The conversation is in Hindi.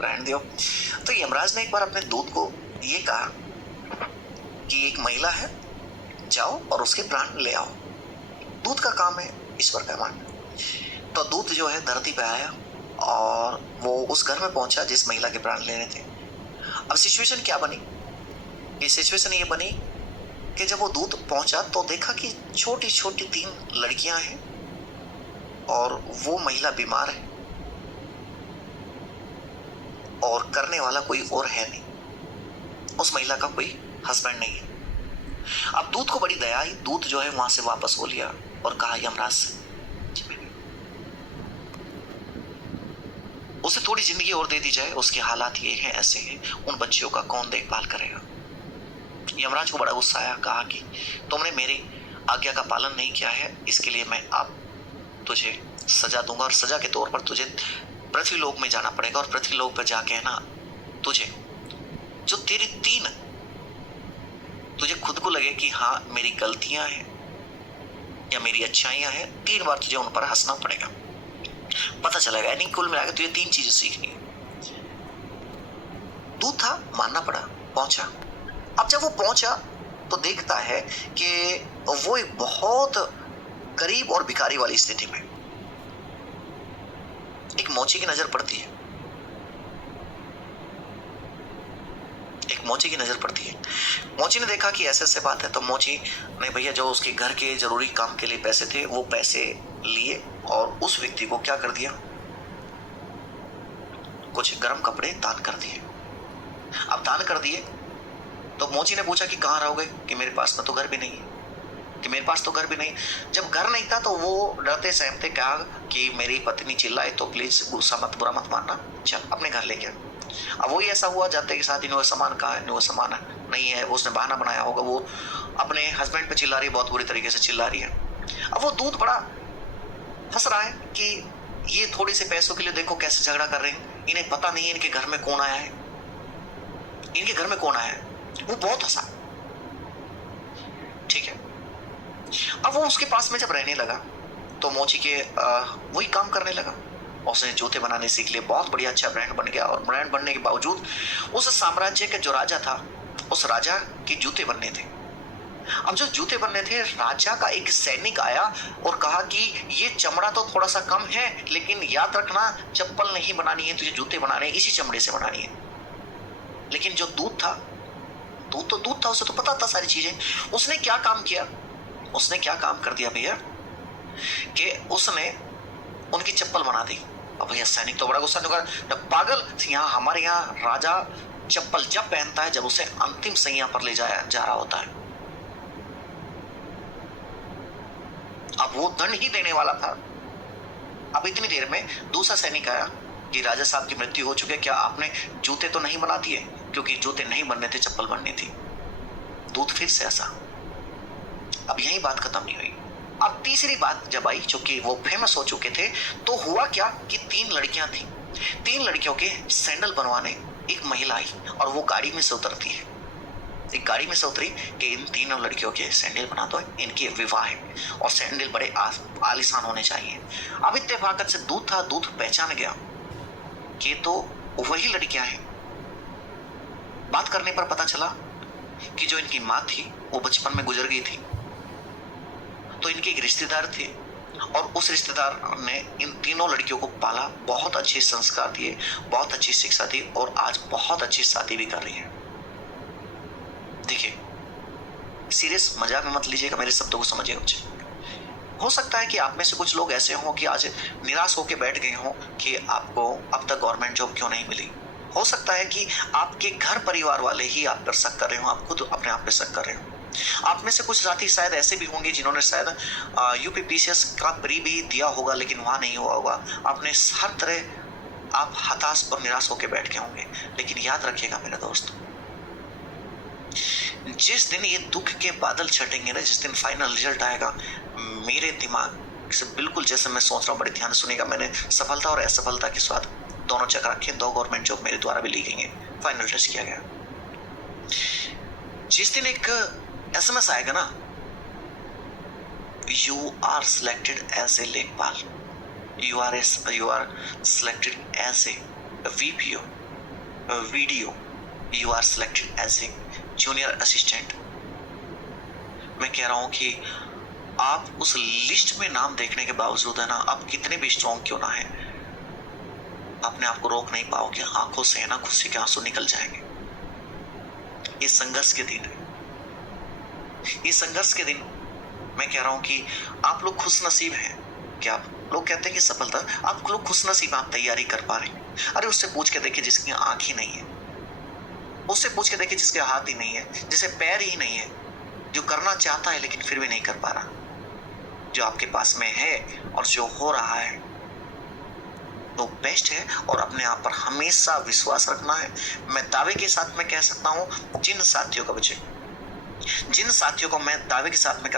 रहने दो। तो यमराज ने एक बार अपने दूत को ये कहा कि एक महिला है, जाओ और उसके प्राण ले आओ। दूत का काम है ईश्वर का मानना। तो दूत जो है धरती पे आया और वो उस घर में पहुंचा जिस महिला के प्राण लेने थे। अब सिचुएशन क्या बनी? ये सिचुएशन ये बनी कि जब वो दूत पहुंचा तो देखा कि छोटी छोटी 3 लड़कियां हैं और वो महिला बीमार है और करने वाला कोई और है नहीं। उस महिला का कोई हस्बैंड नहीं है। अब दूत को बड़ी दया आई। दूत जो है वहां से वापस हो लिया और कहा यमराज से उसे थोड़ी जिंदगी और दे दी जाए, उसके हालात ये हैं, ऐसे हैं, उन बच्चियों का कौन देखभाल करेगा। यमराज को बड़ा गुस्सा आया। कहा कि तुमने मेरी आज्ञा का पालन नहीं किया है, इसके लिए मैं अब तुझे सजा दूंगा और सजा के तौर पर तुझे पृथ्वीलोक में जाना पड़ेगा और पृथ्वीलोक पर जाके है ना तुझे जो तेरी 3 तुझे खुद को लगे कि हाँ मेरी गलतियां हैं या मेरी अच्छाइयां हैं, 3 बार तुझे उन पर हंसना पड़ेगा। पता चलेगा यानी कुल मिलाकर तुझे 3 चीजें सीखनी है। दूत था, मानना पड़ा, पहुंचा। अब जब वो पहुंचा तो देखता है कि वो एक बहुत गरीब और भिखारी वाली स्थिति में। एक मोची की नजर पड़ती है, एक मोची की नजर पड़ती है। मोची ने देखा कि ऐसे ऐसे बात है तो मोची ने भैया जो उसके घर के जरूरी काम के लिए पैसे थे वो पैसे लिए और उस व्यक्ति को क्या कर दिया, कुछ गर्म कपड़े दान कर दिए। अब दान कर दिए तो मोची ने पूछा कि कहाँ रहोगे, कि मेरे पास ना तो घर भी नहीं है, कि मेरे पास तो घर भी नहीं। जब घर नहीं था तो वो डरते सहमते कहा कि मेरी पत्नी चिल्लाए तो प्लीज गुस्सा मत, बुरा मत मानना, चल अपने घर ले गया। अब वही ऐसा हुआ, जाते के साथ इन्होंने सामान कहा है, वो सामान नहीं है, उसने बहाना बनाया होगा, वो अपने हस्बैंड पे चिल्ला रही है, बहुत बुरी तरीके से चिल्ला रही है। अब वो दूध बड़ा हंस रहा है कि ये थोड़े से पैसों के लिए देखो कैसे झगड़ा कर रहे हैं, इन्हें पता नहीं है इनके घर में कौन आया है, इनके घर में कौन आया है। वो बहुत हंसा। ठीक है, अब वो उसके पास में जब रहने लगा तो मोची के वही काम करने लगा। उसने जूते बनाने सीख लिए, बहुत बढ़िया अच्छा ब्रांड बन गया और ब्रांड बनने के बावजूद उस साम्राज्य के जो राजा था उस राजा के जूते बनने थे। अब जो जूते बनने थे, राजा का एक सैनिक आया और कहा कि ये चमड़ा तो थोड़ा सा कम है लेकिन याद रखना चप्पल नहीं बनानी है, तुझे जूते बनाने इसी चमड़े से बनानी है। लेकिन जो दूध था, दूध था, उसे तो पता था सारी चीजें। उसने क्या काम किया, उसने क्या काम कर दिया भैया कि उसने उनकी चप्पल बना दी। अब भैया सैनिक तो बड़ा गुस्सा होगा, पागल, यहाँ हमारे यहाँ राजा चप्पल जब पहनता है जब उसे अंतिम सैया पर ले जाया जा रहा होता है। अब वो दंड ही देने वाला था। अब इतनी देर में दूसरा सैनिक आया कि राजा साहब की मृत्यु हो चुकी है, क्या आपने जूते तो नहीं बना दिए, क्योंकि जूते नहीं बनने थे, चप्पल बननी थी। दूध फिर से ऐसा। अब यही बात खत्म नहीं हुई। अब तीसरी बात जब आई, चूंकि वो फेमस हो चुके थे, तो हुआ क्या कि 3 लड़कियां थी। 3 लड़कियों के सैंडल बनवाने एक महिला आई और वो गाड़ी में से उतरती है। एक गाड़ी में से उतरी कि इन 3 लड़कियों के सैंडल बना दो, इनकी विवाह है और सैंडल बड़े आलीशान होने चाहिए। अब इत्तेफाकत से दूध था, दूध पहचान गया कि तो वही लड़कियां हैं। बात करने पर पता चला कि जो इनकी माँ थी वो बचपन में गुजर गई थी, तो इनके एक रिश्तेदार थे और उस रिश्तेदार ने इन 3 लड़कियों को पाला, बहुत अच्छे संस्कार दिए, बहुत अच्छी शिक्षा दी और आज बहुत अच्छी शादी भी कर रही है। देखिए, सीरियस मजाक में मत लीजिएगा, मेरे शब्दों को समझिएगा। मुझे हो सकता है कि आप में से कुछ लोग ऐसे हों कि आज निराश होकर बैठ गए हों कि आपको अब तक गवर्नमेंट जॉब क्यों नहीं मिली। हो सकता है कि आपके घर परिवार वाले ही आप पर शक कर रहे हो, आप खुद अपने आप पे शक कर रहे हो। आप में से कुछ साथी शायद ऐसे भी होंगे जिन्होंने शायद यूपीपीसीएस का प्री भी दिया होगा लेकिन वहां नहीं हुआ होगा। आपने हर तरह आप हताश और निराश होकर बैठ गए होंगे। लेकिन याद रखिएगा मेरे दोस्त, जिस दिन ये दुख के बादल छटेंगे ना, जिस दिन फाइनल रिजल्ट आएगा, मेरे दिमाग से बिल्कुल जैसे मैं सोच रहा हूँ, बड़े ध्यान सुनेगा। मैंने सफलता और असफलता के स्वाद दोनों चख रखे, 2 गवर्नमेंट जॉब मेरे द्वारा भी ली गई है, फाइनल टेस्ट किया गया। जिस दिन एक एसएमएस आएगा ना, you are selected as a lekhpal, you are selected as a VPO, VDO you are selected as a junior assistant, मैं कह रहा हूं कि आप उस लिस्ट में नाम देखने के बावजूद है ना, आप कितने भी स्ट्रॉन्ग क्यों ना है, अपने आप को रोक नहीं पाओगे, आंखों से है ना खुशी के आंसू निकल जाएंगे। ये संघर्ष के दिन है, ये संघर्ष के दिन मैं कह रहा हूं कि आप लोग खुश नसीब हैं। क्या आप लोग कहते हैं कि सफलता, आप लोग खुश नसीब, आप तैयारी कर पा रहे हैं। अरे उससे पूछ के देखिए जिसकी आंख ही नहीं है, उससे पूछ के देखिए जिसके हाथ ही नहीं है, जिसे पैर ही नहीं है, जो करना चाहता है लेकिन फिर भी नहीं कर पा रहा। जो आपके पास में है और जो हो रहा है वो बेस्ट है, और अपने आप पर हमेशा विश्वास रखना है। मैं दावे के साथ में कह सकता हूं, जिन साथियों को मैं दावे के साथ में